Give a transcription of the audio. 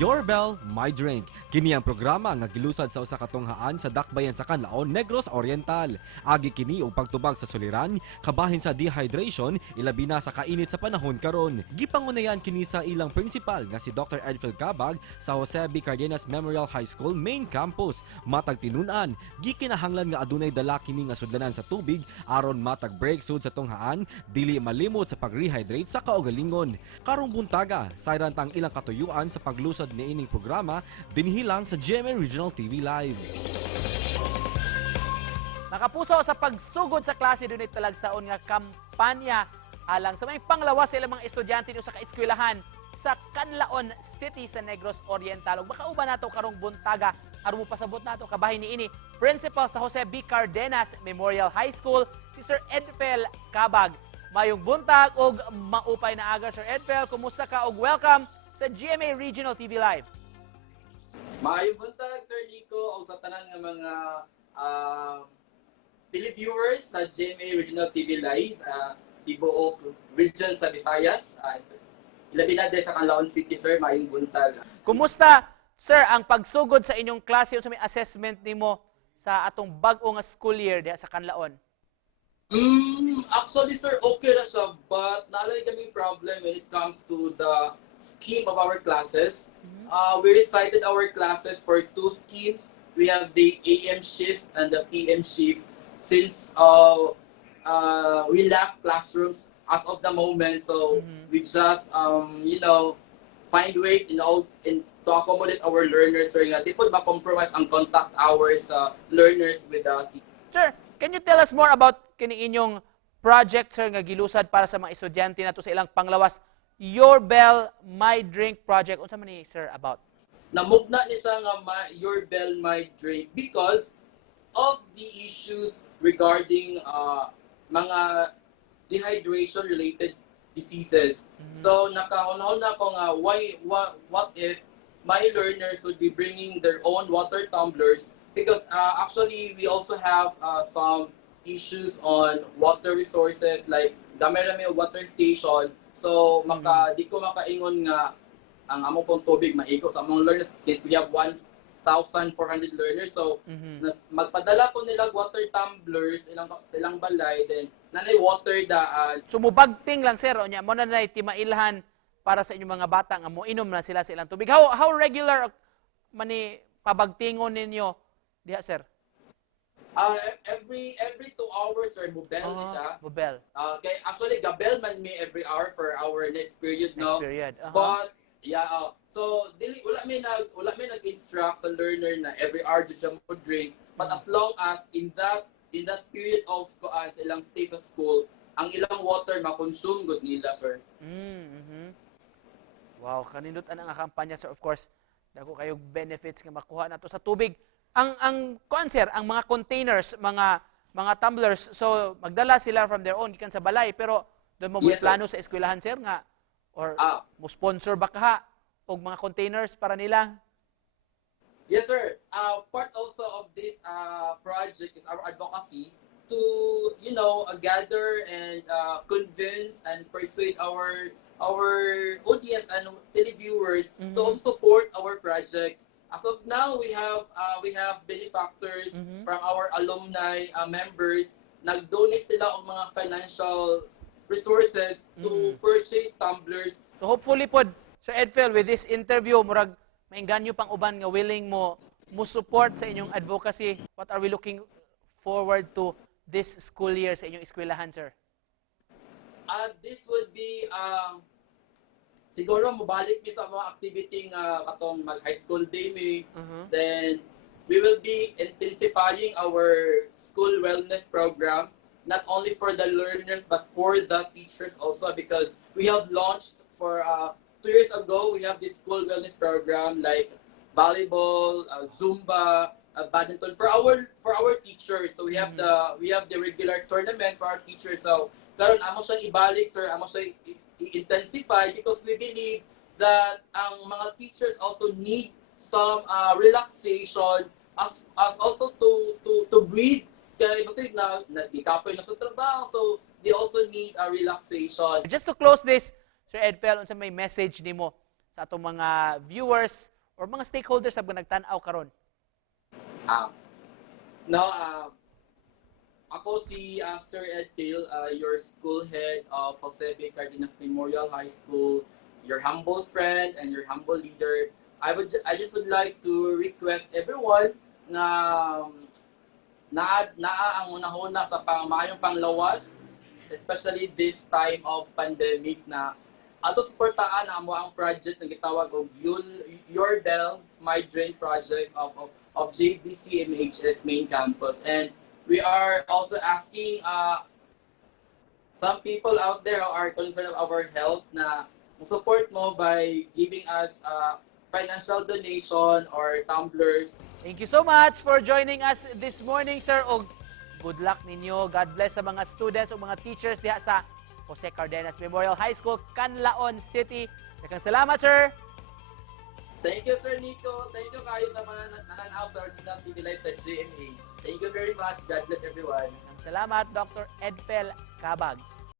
Your Bell, My Drink. Kini ang programa nga gilusad sa usa ka tunghaan sa dakbayan sa Kanlaon, Negros Oriental. Agi kini og pagtubag sa suliran, kabahin sa dehydration, ilabi na sa kainit sa panahon karon. Gipangunayan kini sa ilang principal nga si Dr. Edfel Cabag sa Jose B. Cardenas Memorial High School Main Campus. Matag tinun-an, gikinahanglan nga adunay dala kini nga sudlanan sa tubig aron matag break sud sa tunghaan, dili malimot sa pag-rehydrate sa kaugalingon. Karong buntaga, sayran tang ilang katuyuan sa paglusad ni ining programa dinhilang sa GMA Regional TV Live. Nakapuso sa pagsugod sa klase dunay talagsaon nga kampanya alang sa may panglawas sa ilang mga estudyante sa kaeskwelahan sa Canlaon City sa Negros Oriental. Ug baka uban nato karong buntaga aron mo pasabot nato kabahin ni ini Principal sa Jose B. Cardenas Memorial High School si Sir Edfel Cabag. Mayong buntag og maupay na aga Sir Edfel, kumusta ka og welcome sa GMA Regional TV Live. Maayong buntag, Sir Nico, o sa tanan ng mga televiewers sa GMA Regional TV Live, Tibuok Region sa Visayas. Ilabi na sa Canlaon City, Sir, maayong buntag. Kumusta, Sir, ang pagsugod sa inyong klase o sa may assessment nimo sa atong bag-o nga school year diha sa Canlaon? Actually, sir, okay na siya, but naalala kami problem when it comes to the scheme of our classes. We recited our classes for two schemes. We have the AM shift and the PM shift. Since we lack classrooms as of the moment, so we just find ways to accommodate our learners. So nga, di po ma-compromise ang contact hours learners with the teacher. Sir, can you tell us more about kini inyong project, sir, nga gilusad para sa mga estudyante nato sa ilang panglawas? Your Bell, My Drink project. Unsa man ni, sir, about? Namugna ni siya nga Your Bell, My Drink because of the issues regarding mga dehydration-related diseases. So, nakahunahon na ko nga, what if my learners would be bringing their own water tumblers? Because actually, we also have some issues on water resources, like gamay rami og water station. So, di ko makaingon nga ang among pong tubig maiko sa among learners since we have 1,400 learners. So, magpadala ko nila water tumblers sa ilang balay, then nanay water daan. So, mubagting lang, sir, onya mo na timailhan para sa inyong mga bata nga mo inom na sila sa ilang tubig. How regular mani pabagtingon ninyo diha, sir? Every 2 hours, sir, mubel ni siya. Mubel. Okay, actually, gabel man me every hour for our next period, no? Next period. But, yeah, so, wala may nag-instruct sa learner na every hour dyan siya mo drink. But as long as in that period of sa ilang stay sa school, ang ilang water ma-consume good nila, sir. Wow, kanindot ang kampanya, sir. Of course, dako kayong benefits nga makuha nato sa tubig. Ang sir, ang mga containers, mga tumblers, so magdala sila from their own gikan sa balay, pero doon mo Yes, plano sa eskwelahan, sir, nga or mo sponsor ba ka og mga containers para nila? Yes, sir. Part also of this project is our advocacy to, gather and convince and persuade our audience and televiewers to also support our project. As of now, we have benefactors from our alumni members. Nag-donate sila og mga financial resources to purchase tumblers. So hopefully pod, Sir Edfel, with this interview, murag mainganyo pang uban nga willing mo support sa inyong advocacy. What are we looking forward to this school year sa inyong eskwelahan, sir? This would be siguro mobalik mi sa mga activity nga katong mag-high school day mi. Then we will be intensifying our school wellness program, not only for the learners but for the teachers also, because we have launched for 2 years ago, we have this school wellness program like volleyball, Zumba, badminton for our teachers. So we have the regular tournament for our teachers. So karon amo siya ibalik, sir, amo siya i-intensify because we believe that ang mga teachers also need some relaxation as also to breathe kay basig na ikapoy na sa trabaho, so they also need a relaxation. Just to close this, Sir Edfel, unsa may message nimo sa atong mga viewers or mga stakeholders sa nagtan-aw karon? No, ako si Sir Edfel, your school head of Jose B. Cardenas Memorial High School, your humble friend and your humble leader. I just would like to request everyone na ang unahuna sa mayong panglawas, especially this time of pandemic, na ato suportaan ang mo ang project na gitawag og Your Bell My Drain project of JBC MHS main campus. And we are also asking some people out there who are concerned of our health na support mo by giving us financial donation or tumblers. Thank you so much for joining us this morning, sir. O good luck ninyo. God bless sa mga students o mga teachers diha sa Jose Cardenas Memorial High School, Canlaon City. Daghang salamat, sir. Thank you, Sir Nico. Thank you kayo sa mga nananaw sa original TV Live sa GMA. Thank you very much. God bless everyone. Daghang salamat, Dr. Edfel Cabag.